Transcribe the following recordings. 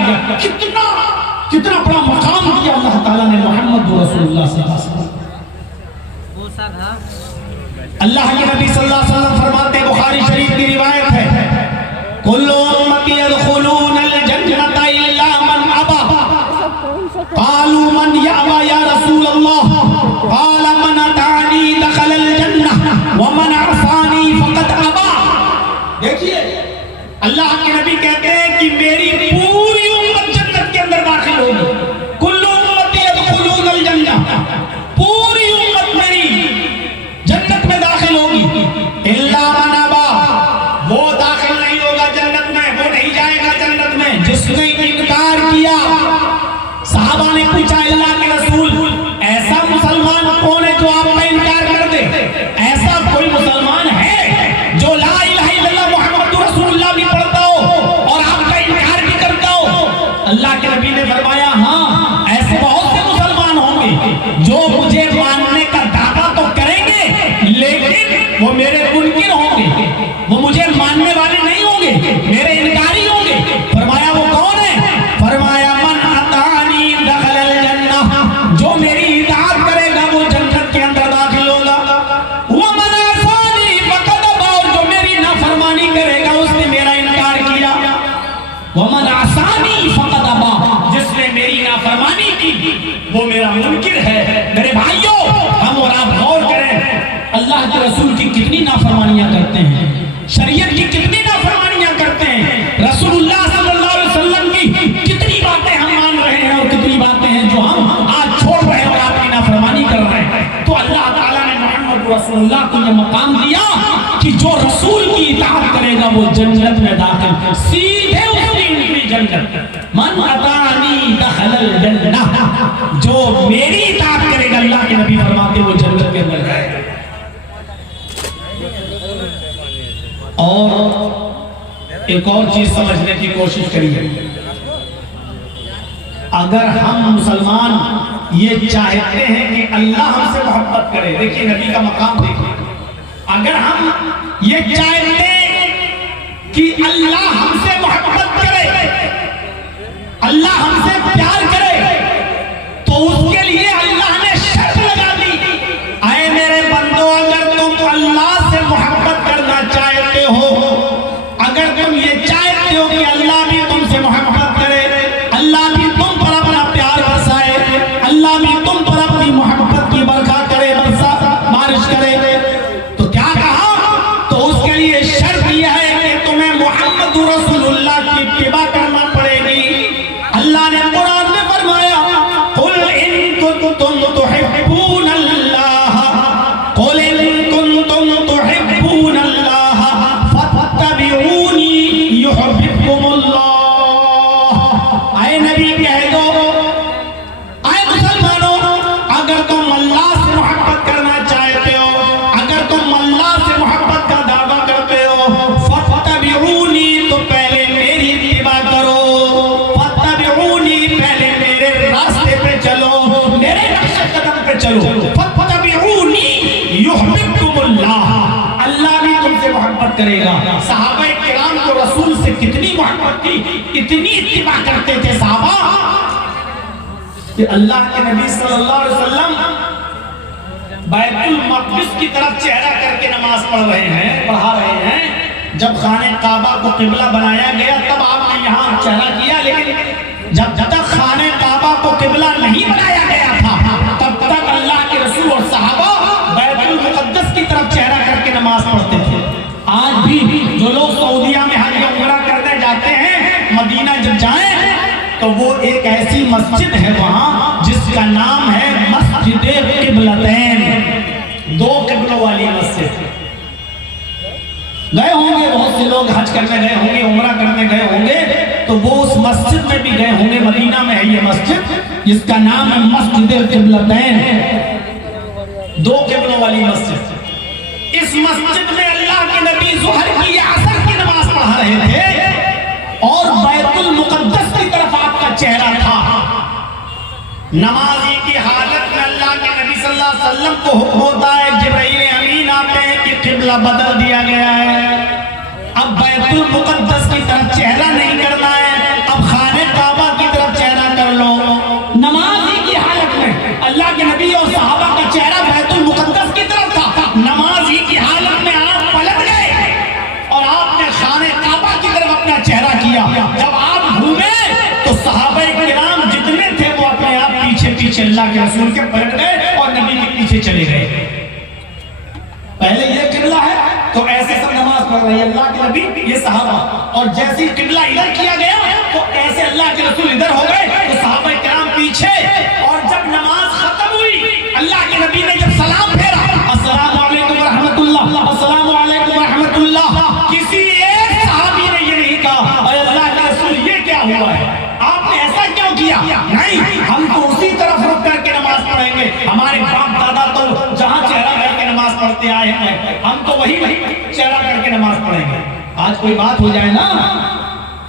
दिया, कितना कितना बड़ा मकाम दिया अल्लाह ताला ने मोहम्मद रसूलुल्लाह सल्लल्लाहु अलैहि वसल्लम। अल्लाह के नबी सल्लल्लाहु अलैहि वसल्लम फरमाते हैं, बुखारी शरीफ की रिवायत है, कुल्लु उम्मती यदखुलूनल जन्नता इल्ला मन अबा, क़ालू मन यअबा या रसूल अल्लाह, क़ाल मन अतानी दखलल जन्नह व मन असानी फ़क़द अबा। देखिए अल्लाह के नबी कहते हैं कि मेरी पूरी उम्मत जन्नत के अंदर दाखिल होगी। कुल्लु उम्मती यदखुलूनल जन्नह, पूरी उम्मत मेरी जन्नत में दाखिल होगी, इल्ला मन अबा, वो दाखिल नहीं होगा जन्नत में, वो नहीं जाएगा जन्नत में जिसने इनकार किया। सहाबा ने पूछा, अल्लाह के रसूल ऐसा मुसलमान कौन है जो आपका इनकार कर दे? ऐसा कोई मुसलमान है जो ला इलाहा इल्लल्लाह मुहम्मदुर रसूलुल्लाह भी पढ़ता हो और आपका इनकार भी करता हो? अल्लाह के नबी ने फरमाया, हाँ ऐसे बहुत से मुसलमान होंगे जो मुझे मानने का दावा तो करेंगे लेकिन वो मेरे मुनकिर होंगे, वो मुझे मानने वाले नहीं होंगे, मेरे इनकारी होंगे। फरमाया वो कौन है? फरमाया मन अतानी दखलल जन्नह, जो मेरी इताअत करेगा वो जन्नत के अंदर दाखिल होगा। वो मन असानी फ़क़द अबा, और जो मेरी नाफरमानी करेगा उसने मेरा इनकार किया। वो मन असानी फ़क़द अबा, जिसने मेरी नाफरमानी की वो मेरा मुनकिर है। मेरे भाइयों, हम और आप गौर करें, अल्लाह के रसूल की कितनी नाफरमानियां करते हैं, शरीयत की कितनी नाफरमानियां करते हैं, रसूलुल्लाह सल्लल्लाहु अलैहि वसल्लम की कितनी बातें हम मान रहे हैं और कितनी बातें हैं जो हम आज छोड़ रहे हैं और आपकी नाफरमानी कर रहे हैं। तो अल्लाह ताला ने मोहम्मद रसूलुल्लाह को यह मकाम दिया कि जो रसूल की इताअत करेगा वो जन्नत में दाखिल, सीधे उसकी एंट्री जन्नत। मन अतानी दखलल जन्नह, जो मेरी इताअत करेगा, अल्लाह के नबी फरमाते वो जन्नत के अंदर जाएगा। और एक और चीज समझने की कोशिश करिए, अगर हम मुसलमान ये चाहते हैं कि अल्लाह हमसे मोहब्बत करे, देखिए नबी का मकाम देखिए, अगर हम ये चाहते हैं कि अल्लाह हमसे मोहब्बत करे, अल्लाह हमसे प्यार करे, तो उसके लिए अल्लाह ने शर्त लगा दी, आए मेरे बंदो, अगर तुम अल्लाह से मोहब्बत करना चाहते हो, अगर तुम ये चाहते हो कि अल्लाह भी तुमसे मोहब्बत करे, अल्लाह भी तुम पर अपना प्यार बरसाए, अल्लाह भी तुम पर अपनी मोहब्बत की बरखा करे, बरसा बारिश करे, तो क्या कहा? तो उसके लिए शर्त यह है कि तुम्हें मोहम्मद रसूलुल्लाह की इत्तिबा करना पड़ेगी। अल्लाह ने कुरान में फरमाया, कुल इन कुंतुम तुहिब्बूनल्लाह, कुल इन कुंतुम तुहिब्बूनल्लाह फत्तबिऊनी युहिब्बुकुमुल्लाह। आए नबी कह दो, आए मुसलमानों, अगर तुम अल्लाह से मोहब्बत करना चाहते हो, अगर तुम अल्लाह से मोहब्बत का दावा करते हो, फत्तबिऊनी, तो पहले मेरी इत्तिबा करो, फत्तबिऊनी, पहले मेरे रास्ते पे चलो, मेरे नक्शे कदम पे चलो, फत्तबिऊनी युहिब्बुकुमुल्लाह, अल्लाह भी तुमसे मोहब्बत करेगा। सहाबाए किराम को रसूल से कितनी मोहब्बत थी, इतनी इत्तिबा करते थे सहाबा कि अल्लाह के नबी सल्लल्लाहु अलैहि वसल्लम बैतुल मक़दिस की तरफ चेहरा करके नमाज पढ़ रहे हैं, पढ़ा रहे हैं। जब खाने काबा को किबला बनाया गया तब आपने यहाँ चेहरा किया, लेकिन जब तक खाने काबा को किबला नहीं बनाया गया था तब तक अल्लाह के रसूल और सहाबा बैतुल मुक़द्दस की तरफ चेहरा करके नमाज पढ़ते थे। आज भी जो लोग सऊदीया में हज या उम्रा करने जाते हैं, मदीना जब जाएं तो वो एक ऐसी मस्जिद है वहां जिसका नाम है मस्जिदे किबलतैन, दो किबलों वाली मस्जिद। गए होंगे बहुत से लोग, हज करने गए होंगे, उम्रा करने गए होंगे, तो वो उस मस्जिद में भी गए होंगे। मदीना में है ये मस्जिद जिसका नाम है मस्जिदे किबलतैन, दो किबलों वाली मस्जिद। इस मस्जिद में अल्लाह के नबी ज़ुहर की असर की नमाज पढ़ा रहे थे और बैतुल मुक़द्दस की तरफ आपका चेहरा था। नमाजी की हालत में अल्लाह के नबी सल्लल्लाहु अलैहि वसल्लम को हुक्म होता है, जिब्राइल अमीन आते हैं कि किबला बदल दिया गया है, अब बैतुल मुक़द्दस की तरफ चेहरा नहीं करना है, अब खाने काबा अल्लाह के रसूल के पलट गए और नबी के पीछे चले गए। पहले ये किबला है तो ऐसे सब नमाज पढ़ रहे हैं अल्लाह के नबी, ये सहाबा, और जैसे ही किबला इधर किया गया तो ऐसे अल्लाह के रसूल इधर हो गए तो सहाबा किराम पीछे। और जब नमाज खत्म हुई अल्लाह के नबी ने जब सलाम फेरा, अस्सलामु अलैकुम व रहमतुल्लाह, अस्सलामु अलैकुम व रहमतुल्लाह, किसी एक सहाबी ने ये नहीं कहा अरे अल्लाह के रसूल ये क्या हुआ है, आपने ऐसा क्यों किया? नहीं, हम तो उसी तरफ रुक करके नमाज पढ़ेंगे, हमारे बाप दादा तो जहां चेहरा करके नमाज पढ़ते आए हैं, हम तो वही चेहरा करके नमाज पढ़ेंगे। आज कोई बात हो जाए ना,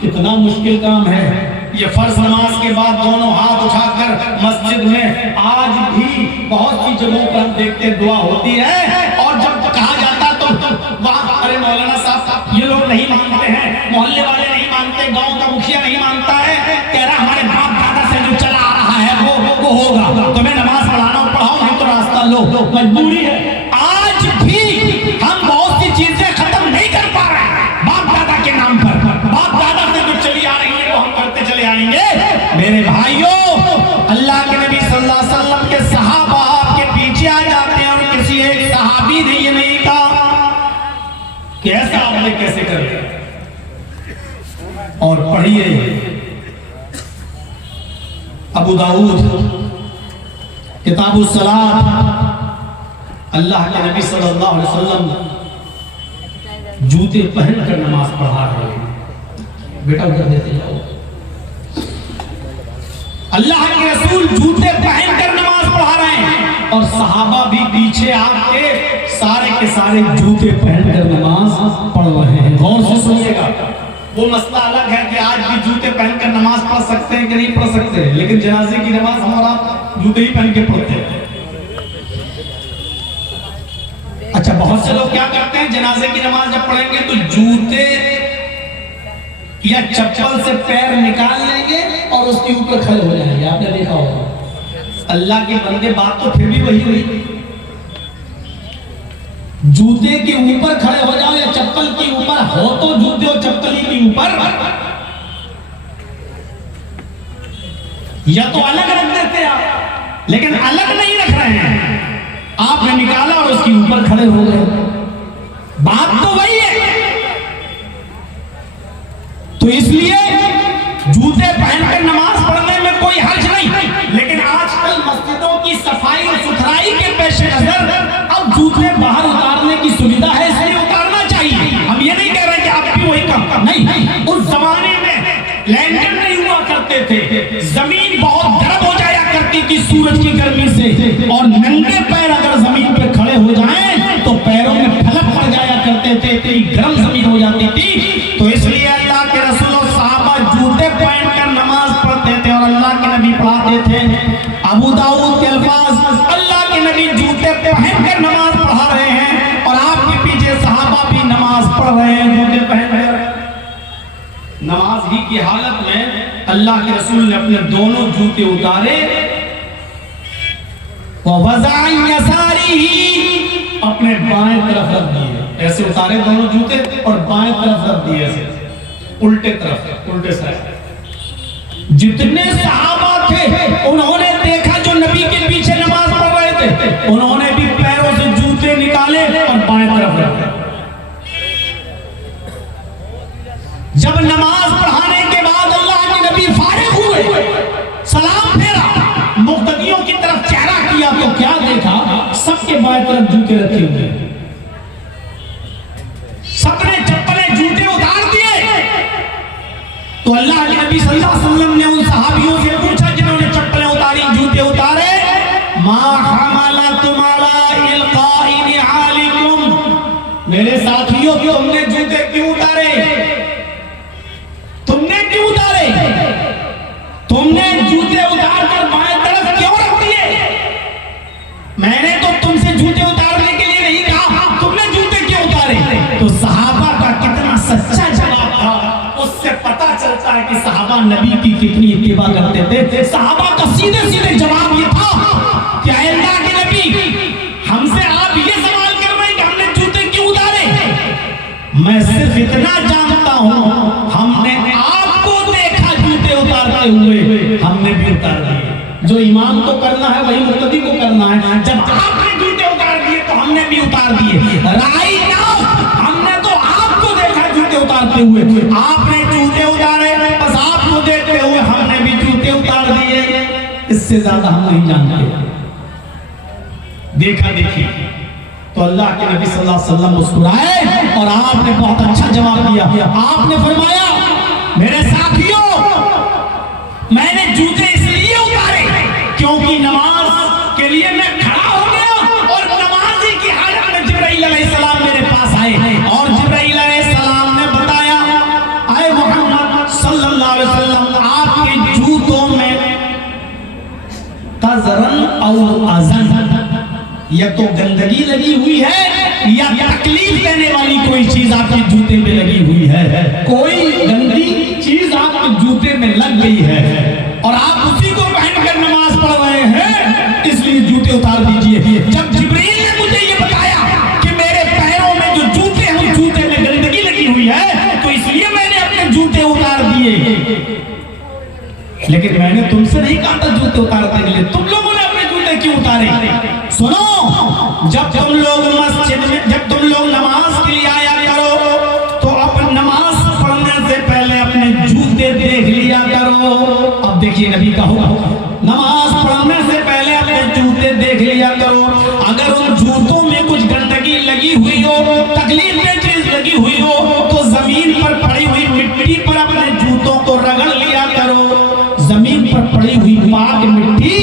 कितना मुश्किल काम है। ये फर्ज नमाज के बाद दोनों हाथ उठाकर मस्जिद में आज भी बहुत सी जगहों पर हम देखते हैं दुआ होती है, और जब कहा जाता तो वहां अरे मौलाना साहब ये लोग नहीं मानते हैं, मोहल्ले वाले नहीं मानते, गांव का मुखिया नहीं मानता है, कह रहा हमारे बाप दादा से जो चला आ रहा है वो होगा, तुम्हें नमाज पढ़ाना पढ़ाओ, हम तो रास्ता लो, मजबूरी है। आज भी हम बहुत सी चीजें खत्म नहीं कर पा रहे हैं बाप दादा के नाम पर, बाप दादा से जो चली आ रही है वो हम करते चले आएंगे। मेरे भाइयों, अल्लाह के नबी सल्लल्लाहु अलैहि वसल्लम के सहाबा आपके पीछे आ जाते हैं और किसी एक सहाबी ने ये नहीं कहा कि ऐसा आपने कैसे कर लिया। और पढ़िए अबू दाऊद किताबुस सलात, अल्लाह के नबी सल्लल्लाहु अलैहि वसल्लम जूते पहनकर नमाज पढ़ा रहे हैं। बेटा उधर देते जाओ। अल्लाह के रसूल जूते पहनकर नमाज पढ़ा रहे हैं और सहाबा भी पीछे आपके सारे के सारे जूते पहनकर नमाज पढ़ रहे हैं। गौर से सुनिएगा, वो मसला अलग है कि आज भी जूते पहनकर नमाज पढ़ सकते हैं कि नहीं पढ़ सकते हैं, लेकिन जनाजे की नमाज हमारा जूते ही पहन के पढ़ते हैं। अच्छा, बहुत से लोग क्या करते हैं, जनाजे की नमाज जब पढ़ेंगे तो जूते या चप्पल से पैर निकाल लेंगे और उसके ऊपर खड़े हो जाएंगे। आपने देखा होगा। अल्लाह के बंदे, बात तो फिर भी वही हुई, जूते के ऊपर खड़े हो जाओ या चप्पल के ऊपर हो तो जूते और चप्पल के ऊपर, या तो अलग रख देते आप, लेकिन अलग नहीं रख रहे हैं, आपने निकाला और उसके ऊपर खड़े हो गए। बात तो वही है। तो इसलिए जूते पहनकर नमाज पढ़ने में कोई हर्ज नहीं, लेकिन आजकल मस्जिदों की सफाई और सुथराई के पेश नजर अब जूते बाहर उतारने की सुविधा है, इसलिए उतारना चाहिए। हम ये नहीं कह रहे कि आप भी वही काम नहीं। उस जमाने में लैंडर नहीं हुआ करते थे, जमीन बहुत गर्म हो जाया करती थी सूरज की गर्मी से, और नंगे पैर अगर जमीन पे खड़े हो जाएं तो पैरों में फलक पड़ जाया करते थे, इतनी गर्म जमीन हो जाती थी। तो इसलिए अल्लाह के रसूल और सहाबा जूते पहनकर नमाज पढ़ते थे और अल्लाह के नबी पढ़ाते थे। अबू दाऊद के अल्फाज, अल्लाह के नबी जूते पहनकर नमाज पढ़ा रहे हैं और आपके पीछे सहाबा भी नमाज पढ़ रहे हैं जूते पहनकर। नमाज ही की हालत में अल्लाह के रसूल ने अपने दोनों जूते उतारे, अपने बाएं तरफ रख दिए, ऐसे उतारे दोनों जूते और बाएं तरफ रख दिए, ऐसे उल्टे तरफ, उल्टे साइड। जितने सहाबा थे उन्होंने देखा जो नबी के पीछे नमाज पढ़ रहे थे, उन्होंने भी पैरों से जूते निकाले और बाएं तरफ रखे। जब नमाज पढ़ाने के बाद अल्लाह के नबी फारिग हुए, सलाम फेरा, मुक्तदियों की तरफ चेहरा किया तो क्या देखा, सबके बाएं तरफ जूते रखे हुए, सबने चप्पलें जूते उतार दिए। तो अल्लाह के नबी सल्लल्लाहु अलैहि वसल्लम ने उन सहाबियों से पूछा जिन्होंने चप्पलें उतारी, जूते उतारे, मा हमाला तुम्हारा इल्काइन आलिकुम, मेरे साथियों तुमने जूते क्यों उतारे, तुमने क्यों उतारे, तुमने जूते उतार कर बाएं तरफ क्यों रख दिए? मैंने तो तुमसे जूते उतारने के लिए नहीं कहा, तुमने जूते क्यों उतारे? तो सहाबा का कितना सच्चा जवाब था, उससे पता चलता है कि सहाबा नबी की कितनी इत्तिबा करते थे। सहाबा का सीधे सीधे जवाब ये था कि अल्लाह के नबी, हमसे आप ये सवाल कर रहे हैं कि हमने जूते क्यों उतारे? मैं सिर्फ इतना जानता हूं, हमने आपको देखा जूते उतारते हुए, हमने भी उतार दिए। जो इमाम को करना है वही मुक्तदी को करना है। जब आपने जूते उतार दिए तो हमने भी उतार दिए। राइट नाउ हमने तो आपको देखा जूते उतारते हुए, आपने जूते उतारे, बस आपको देखते हुए हमने भी जूते उतार दिए। इससे ज्यादा हम नहीं जानते। देखा देखी तो अल्लाह के नबी सल्लल्लाहु अलैहि वसल्लम मुस्कुराए और आपने बहुत अच्छा जवाब दिया। आपने फरमाया, मेरे साथियों, मैंने जूते इसलिए उतारे क्योंकि नमाज के लिए मैं खड़ा हो गया और नमाजी की हालत में जिब्राइल अलैहिस्सलाम मेरे पास आए और जिब्राइल अलैहिस्सलाम ने बताया, आए मोहम्मद सल्लल्लाहु अलैहि वसल्लम, आपके जूतों में तज़रन और अज़न, या तो गंदगी लगी हुई है या तकलीफ देने वाली कोई चीज आपके जूते में लगी हुई है। कोई गंदी चीज आपके जूते में लग गई है और आप उसी को पहनकर नमाज पढ़ रहे हैं, इसलिए जूते उतार दीजिए। जब जिब्रील ने मुझे ये बताया कि मेरे पैरों में जो जूते हैं उस जूते में गंदगी लगी हुई है, तो इसलिए मैंने अपने जूते उतार दिए। लेकिन मैंने तुमसे नहीं कहा था जूते उतारने के लिए, तुम लोगों ने अपने जूते क्यों उतारे? सुनो, जब तुम लोग मस्जिद में, जब तुम लोग नमाज के लिए आया करो तो अपन नमाज पढ़ने से पहले अपने जूते देख लिया करो। अब देखिए नबी का हुक्म, नमाज पढ़ने से पहले अपने जूते देख लिया करो। अगर उन जूतों में कुछ गंदगी लगी हुई हो, तकलीफ में चीज लगी हुई हो, तो जमीन पर पड़ी हुई मिट्टी पर अपने जूतों को रगड़ लिया करो। जमीन पर पड़ी हुई पाक मिट्टी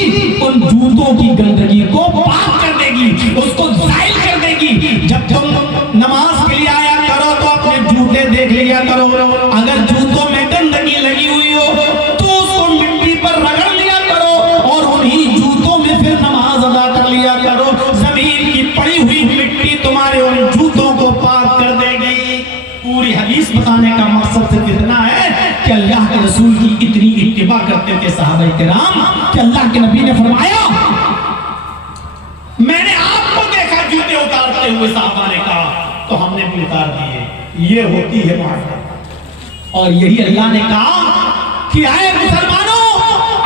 उन जूतों की गंदगी को पाक कर देगी, उसको जाहिल कर देगी। जब तुम नमाज के लिए आया करो तो अपने जूते देख लिया करो। अगर जूतों में गंदगी लगी हुई हो तो उसको मिट्टी पर रगड़ लिया करो और उन्हीं जूतों में फिर नमाज अदा कर लिया करो। जमीन की पड़ी हुई मिट्टी तुम्हारे उन जूतों को पाक कर देगी। पूरी हदीस बताने का मकसद सिर्फ इतना है कि अल्लाह के रसूल की इतनी इत्तिबा करते थे सहाबाए किराम कि अल्लाह के नबी ने फरमाया, मैंने आपको देखा जूते उतारते हुए, साहबा ने कहा, तो हमने भी उतार दिए। ये होती है मोहब्बत। और यही अल्लाह ने कहा कि आए मुसलमानों,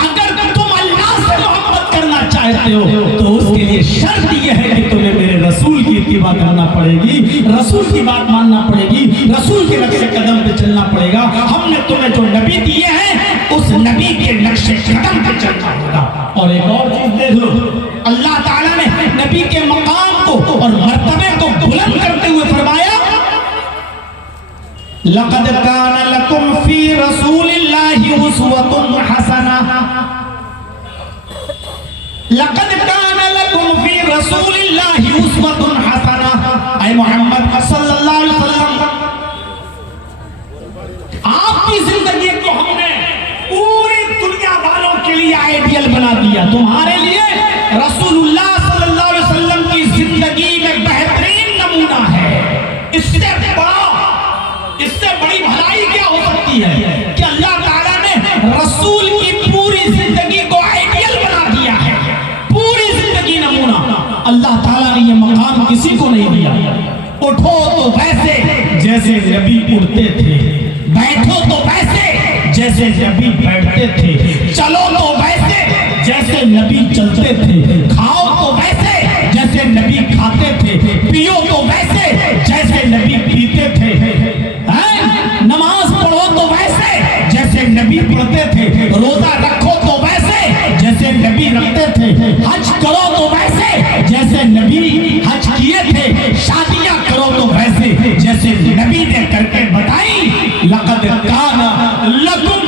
अगर तुम अल्लाह से मोहब्बत करना चाहते हो तो उसके लिए शर्त यह है कि तुम्हें मेरे रसूल की इत्तिबा करना पड़ेगी, रसूल की बात मानना पड़ेगी, रसूल के नक्शे कदम पे चलना पड़ेगा। हमने तुम्हें जो नबी दिए हैं उस नबी के नक्शे कदम पे चलना होगा। और एक और चीज देख लो, अल्लाह ताला ने नबी के मकाम को और मर्तबे को बुलंद करते हुए फरमाया, लक़द कान लकुम फी रसूलिल्लाहि उस्वतुन हसना, लक़द कान लकुम फी रसूलिल्लाहि उस्वतुन हसना। ऐ मोहम्मद सल्लल्लाहु अलैहि वसल्लम, आपकी जिंदगी को हमने पूरी दुनिया वालों के लिए आइडियल बना दिया। तुम्हारे लिए रसूलुल्लाह सल्लल्लाहु अलैहि वसल्लम की जिंदगी में बेहतरीन नमूना है। इससे बड़ी भलाई क्या हो सकती है कि अल्लाह ताला ने रसूल की पूरी जिंदगी को आइडियल बना दिया है, पूरी जिंदगी नमूना। अल्लाह ताला ने ये मकाम किसी को नहीं दिया। उठो तो वैसे जैसे नबी उठते थे, बैठो तो वैसे जैसे नबी बैठते थे, चलो तो वैसे जैसे नबी चलते थे, खाओ तो वैसे जैसे नबी खाते थे, पियो तो वैसे जैसे नबी पीते थे, नमाज पढ़ो तो वैसे जैसे नबी पढ़ते थे, रोजा रखो तो वैसे जैसे नबी रखते थे, हज करो तो वैसे जैसे नबी हज किए थे, शादियां करो तो वैसे जैसे नबी ने करके बताई। लक़द काना लकुम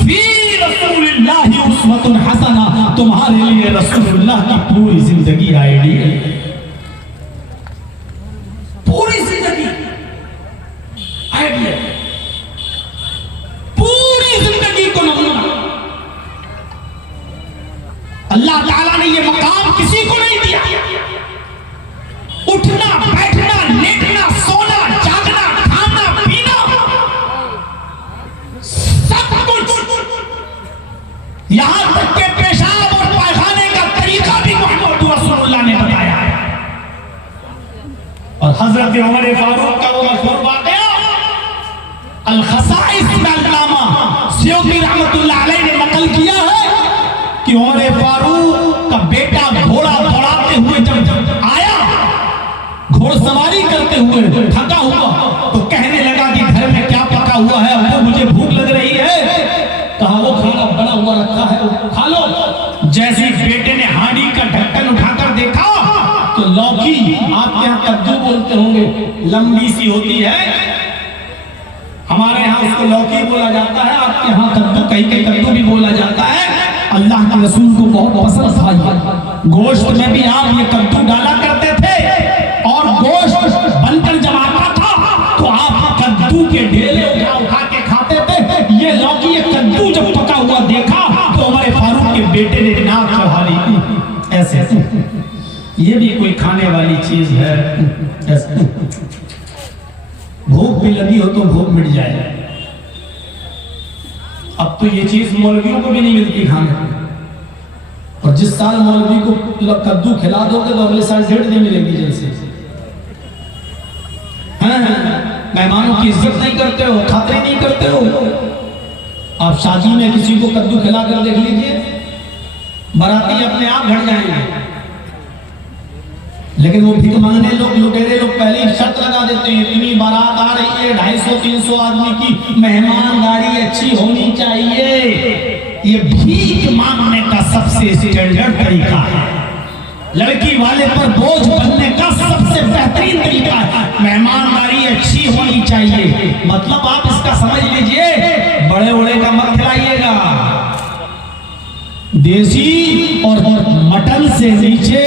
फी रसूलिल्लाहि उस्वतुन हसना, तुम्हारे लिए रसूलुल्लाह की पूरी जिंदगी आइडियल, पूरी जिंदगी आइडियल, पूरी जिंदगी को नमूना। अल्लाह ताला ने ये मकाम किसी को नहीं दिया। उठना, बैठना, लेटना, सोना, जागना, खाना, हुए, थका हुआ, तो कहने लगा कि घर में क्या पका हुआ है, अब्बू मुझे भूख लग रही है। कहा वो खाना बना हुआ रखा है, खा लो। जैसे बेटे ने हांडी का ढक्कन उठाकर देखा तो लौकी, आपके यहाँ कद्दू बोलते होंगे, लंबी सी होती है, हमारे यहाँ उसको लौकी बोला जाता है, आपके यहाँ कद्दू, कहीं कद्दू भी बोला जाता है। अल्लाह के रसूल को बहुत पसंद था। गोश्त में भी आप ये कद्दू डाला करते थे और गोश्त बनकर जब आता था तो आप कद्दू के ढेले उठा उठा के खाते थे। ये लौकी, ये कद्दू जब पका हुआ देखा तो हमारे फारूक के बेटे ने नाक चढ़ा ली। ऐसे ये भी कोई खाने वाली चीज है। ऐसे भूख भी लगी हो तो भूख मिट जाए। अब तो ये चीज मौलवियों को भी नहीं मिलती खाने को, और जिस साल मौलवी को कद्दू खिला दोगे तो अगले साल 1.5 दिन मिलेगी। जैसे मेहमानों की इज्जत नहीं करते हो, खातिर नहीं करते हो। आप शादी में किसी को कद्दू खिला कर देख लीजिए, बाराती अपने आप घट जाएंगे। लेकिन वो भीख मांगने लोग, लुटेरे लोग पहले ही शर्त लगा देते हैं, इतनी बारात आ रही है, 250-300 आदमी की, मेहमानदारी अच्छी होनी चाहिए। ये भीख मांगने का सबसे स्टैंडर्ड तरीका है। लड़की वाले पर बोझ बनने का सबसे बेहतरीन तरीका है, मेहमानदारी अच्छी होनी चाहिए। मतलब आप इसका समझ लीजिए, बड़े बड़े का मत खिलाइएगा, देसी और मटन से नीचे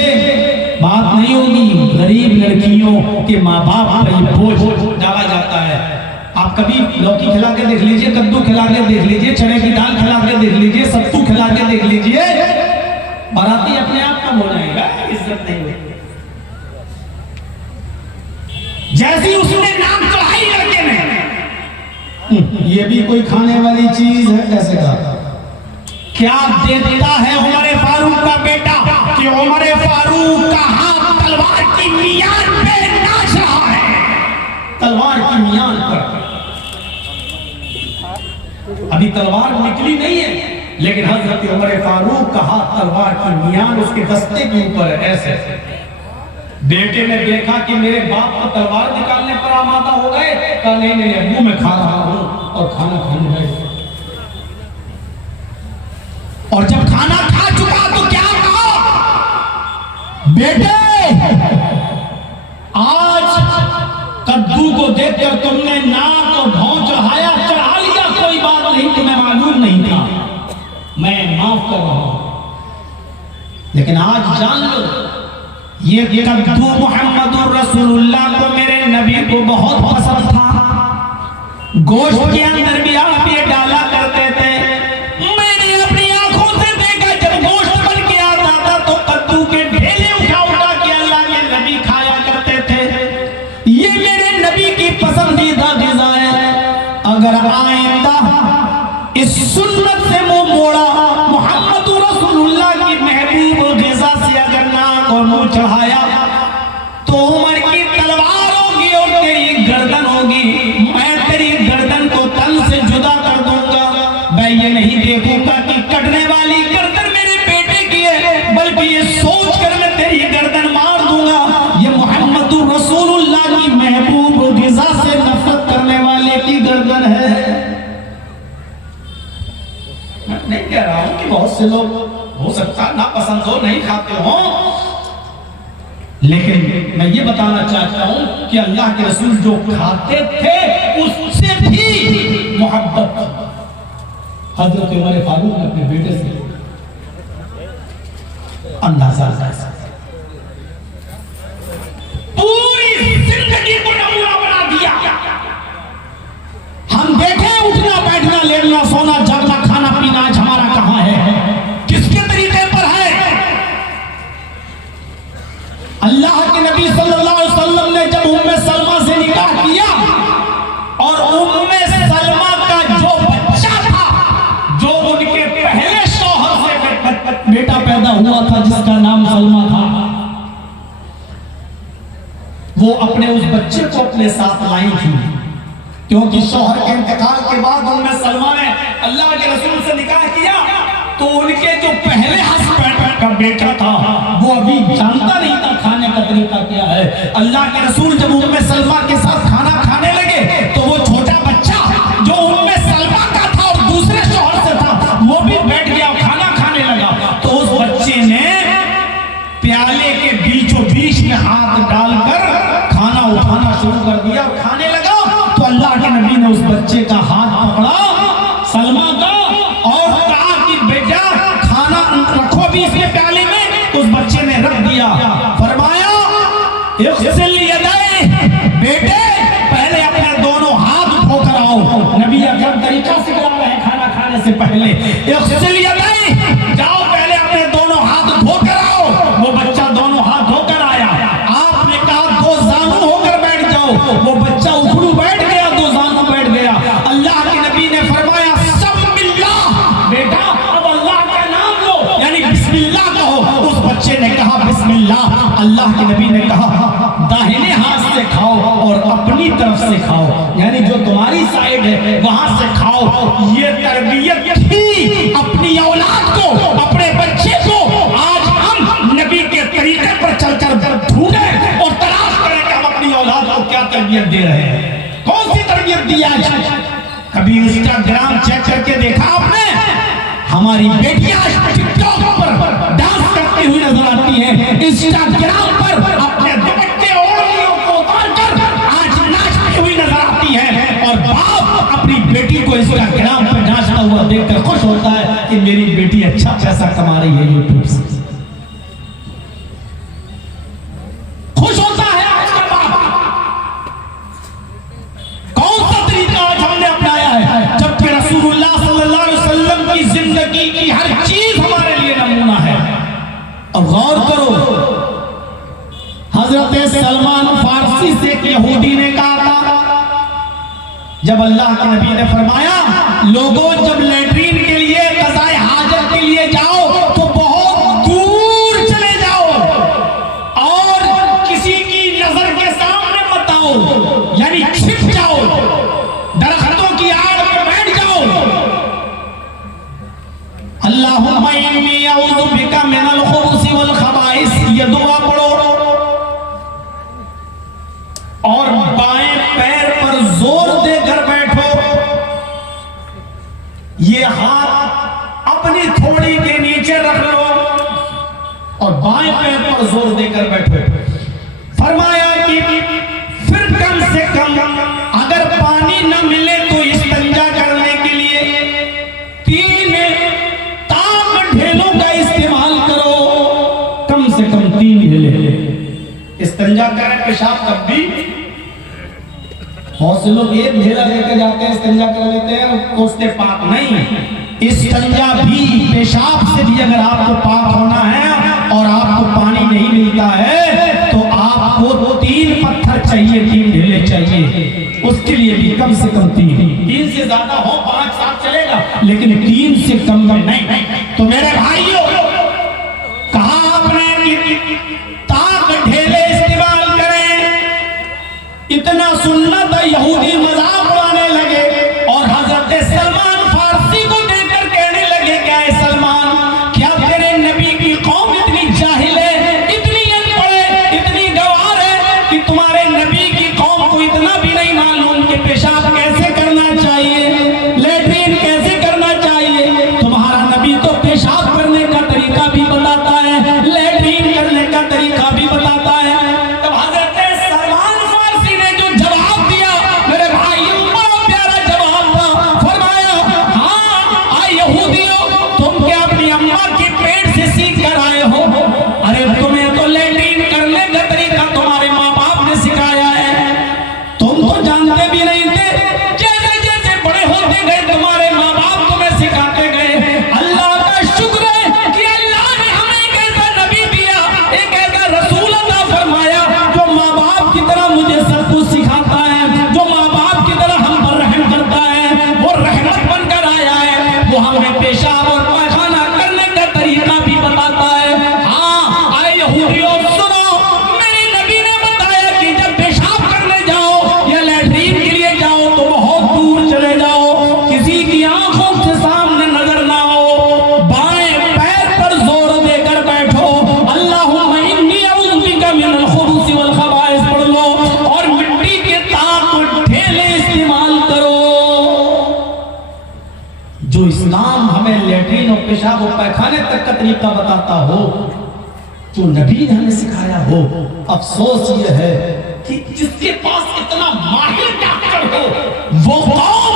बात नहीं होगी। गरीब लड़कियों के माँ बाप पर ये बोझ डाला जाता है। आप कभी लौकी खिला के देख लीजिए, कद्दू खिला के देख लीजिए, चने की दाल खिला के देख लीजिए, सत्तू खिला के देख लीजिए, बाराती अपने आप कम हो जाएगा, इज्जत नहीं होगी। जैसी उसने नाम चढ़ाई लड़के ने, ये भी कोई खाने वाली चीज है। कैसे कहा, क्या देता है उमर फारूक का बेटा कि उमर फारूक का हाथ तलवार की मियान पे नाच रहा है, तलवार की मियान पर। अभी तलवार निकली नहीं है, लेकिन हजरत उमर फारूक का हाथ तलवार की मियान उसके दस्ते के ऊपर है। ऐसे बेटे ने देखा कि मेरे बाप को तलवार निकालने पर आमादा हो गए, कहा नहीं नहीं अब्बू मैं खा रहा हूं, और खाना खाने गए। और जब खाना खा चुका तो क्या कहा, बेटे आज कद्दू को देखकर तुमने नाक और भौं चढ़ाया, चढ़ा लिया, कोई बात नहीं, तुम्हें मालूम नहीं था, मैं माफ कर रहा हूं। लेकिन आज जान लो, ये कद्दू मुहम्मदुर रसूलुल्लाह को, मेरे नबी को बहुत पसंद था। गोश्त के अंदर भी आप ये डाला करते थे। मैंने अपनी आंखों से देखा, जब गोश्त बन के आता था तो कद्दू के ढेले उठा उठा के अल्लाह के नबी खाया करते थे। ये मेरे नबी की पसंदीदा ग़िज़ा है। अगर आइंदा इस सुन्नत से मुंह मोड़ा, मोहम्मद रसूलुल्लाह की महबूब ग़िज़ा से अगर नाक और मुंह चढ़ाया तो उमर की तलवार होगी और तेरी गर्दन होगी। मैं तेरी गर्दन को तन से जुदा कर दूंगा। मैं ये नहीं देखूंगा कि कटने वाली गर्दन मेरे बेटे की है, बल्कि ये सोच कर मैं तेरी गर्दन मार दूंगा, ये मोहम्मद रसूलुल्लाह की महबूब ग़िज़ा से नफरत करने वाले की गर्दन है। मैं नहीं कह रहा हूं कि बहुत से लोग हो सकता ना पसंद हो, नहीं खाते हो, लेकिन मैं ये बताना चाहता हूं कि अल्लाह के रसूल जो खाते थे उससे भी मोहब्बत हजरत उमर फारूक ने अपने बेटे से अंदाजा लगाया। पूरी जिंदगी को नमूना बना दिया। हम देखें उठना बैठना लेटना सोना जागना खाना पीना आज हमारा कहां है, किसके तरीके पर है। अल्लाह के नबी सल्लल्लाहु अलैहि वसल्लम ने जब उम्मे सलमा से निकाह किया और उम्मे सलमा का जो बच्चा था, जो उनके पहले शौहर से बेटा पैदा हुआ था जिसका नाम सलमा था, वो अपने उस बच्चे को अपने साथ लाई थी, क्योंकि शौहर के इंतकाल के बाद उम्मे सलमा ने अल्लाह के रसूल से निकाह किया तो उनके जो पहले हस्बैंड का बेटा था वो अभी जानता नहीं था खाने का तरीका क्या है। अल्लाह के रसूल जब उम्मे सलमा के साथ खाना खाने लगे तो वो छोटा बच्चा जो उम्मे सलमा का था और दूसरे शौहर से था वो भी बैठ गया खाना खाने लगा। तो उस बच्चे ने प्याले के बीचों बीच में हाथ डालकर खाना उठाना शुरू कर दिया, खाने लगा। तो अल्लाह के नबी ने उस बच्चे का हाथ पकड़ा सलमा का और कहा कि बेटा खाना रखो भी इसके प्याले में। उस बच्चे ने रख दिया। फरमाया बेटे पहले अपने दोनों हाथ धोकर आओ। नबी अकरम तरीका सिखा रहे हैं खाना खाने से पहले। जाओ पहले अपने दोनों हाथ धोकर आओ। वो बच्चा दोनों हाथ धोकर आया। आपने कहा दो जानू होकर बैठ जाओ। वो बच्चा उखड़ू बैठ गया, दो जानू बैठ गया। अल्लाह के नबी ने फरमाया बिस्मिल्लाह, बेटा अब अल्लाह का नाम लो, यानी बिस्मिल्लाह कहो। उस बच्चे ने कहा बिस्मिल्लाह। अल्लाह के नबी ने कहा दाहिने हाथ से खाओ और अपनी तरफ से खाओ, यानी जो तुम्हारी साइड है वहां से खाओ। ये तरबियत थी अपनी औलाद को, अपने बच्चे को। आज हम नबी के तरीके पर चलकर ढूंढे और तलाश करें कि हम अपनी औलाद को क्या तरबियत दे रहे हैं, कौन सी तरबियत दी आज। कभी इंस्टाग्राम चेक करके देखा आपने? हमारी बेटियां टिकटॉक पर डांस करती हुई नजर आती हैं, इंस्टाग्राम पर अपने दुपट्टे ओढ़नियों को उतारकर आज नाचती हुई नजर आती है। और बाप अपनी बेटी को इंस्टाग्राम पर नाचता हुआ देखकर खुश होता है कि मेरी बेटी अच्छा पैसा कमा रही है यूट्यूब से। खुश होता है आज का बाप। कौन सा तरीका आज हमने अपनाया है, जबकि रसूलुल्लाह सल्लल्लाहु अलैहि वसल्लम की जिंदगी की हर चीज हमारे लिए नमूना है। अब गौर करो, हजरत सलमान फारसी से एक यहूदी ने कहा था, जब अल्लाह के नबी ने फरमाया लोगों जब लैट्रीन के लिए कज़ाए हाजत के लिए जाओ तो बहुत दूर चले जाओ और किसी की नजर के सामने मत आओ, यानी छिप जाओ, दरख्तों की आड़ में बैठ जाओ। अल्लाहुम्मा इन्नी अऊज़ु बिका मिनल खुबुसी वल खबाइस, ये दुआ पढ़ो और बाएं पैर पर जोर देकर बैठो। ये हाथ अपनी थोड़ी के नीचे रख लो और बाएं पैर पर जोर देकर बैठो। फरमाया कि फिर कम से कम अगर पानी न मिले तो इस्तिंजा करने के लिए 3 ताक ढेलों का इस्तेमाल करो, कम से कम 3 ढेले। इस्तिंजा करें पेशाब तब भी बहुत से लोग एक ढेला लेकर जाते हैं, इस्तिंजा कर लेते हैं, कोसते पाक नहीं। इस्तिंजा भी पेशाब से भी अगर आपको पाक होना है और आपको पानी नहीं मिलता है तो आपको 3 पत्थर चाहिए, 3 ढेले चाहिए। उसके लिए भी कम से कम 3 से ज्यादा हो 5-7 चलेगा, लेकिन 3 से कम में नहीं। तो मेरे भाइयों, कहा आपने ताक ढेले इस्तेमाल करें, इतना सुन्नत यहूदी मजाक उड़ाने लगे और हजरत सलमान फारसी को देखकर कहने लगे क्या है सलमान, क्या तेरे नबी की कौम इतनी जाहिल है, इतनी अनपढ़ है, इतनी गवार है कि तुम्हारे नबी की कौम को इतना भी नहीं मालूम कि पेशाब कैसे करना चाहिए, लैट्रीन कैसे करना चाहिए। तुम्हारा नबी तो पेशाब करने का तरीका भी बताता है, लैट्रीन करने का तरीका भी बताता है। तो हजरत सलमान फारसी ने जो जवाब दिया, मेरे भाई इस्लाम हमें लेटरिन और पेशाब और पैखाने तक का तरीका बताता हो, जो नबी ने हमें सिखाया हो। अफसोस ये है कि जिसके पास इतना माहिर डॉक्टर हो, वो कौम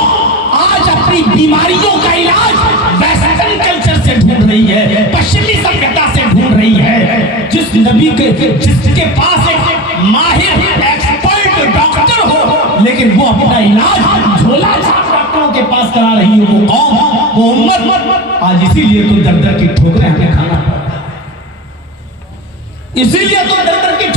आज अपनी बीमारियों का इलाज वेस्टर्न कल्चर से ढूंढ रही है, पश्चिमी सभ्यता से ढूंढ रही है। जिस नबी के जिसके पास एक माहिर एक्सपर्ट डॉक्टर हो, लेकिन वो अपना इलाज झोला छाप डॉक्टरों के पास करा रही हो, वो कौम, वो उम्मत। आज इसीलिए तो दर दर की ठोकरें हमें खाना पड़ता है, इसीलिए तो दर दर की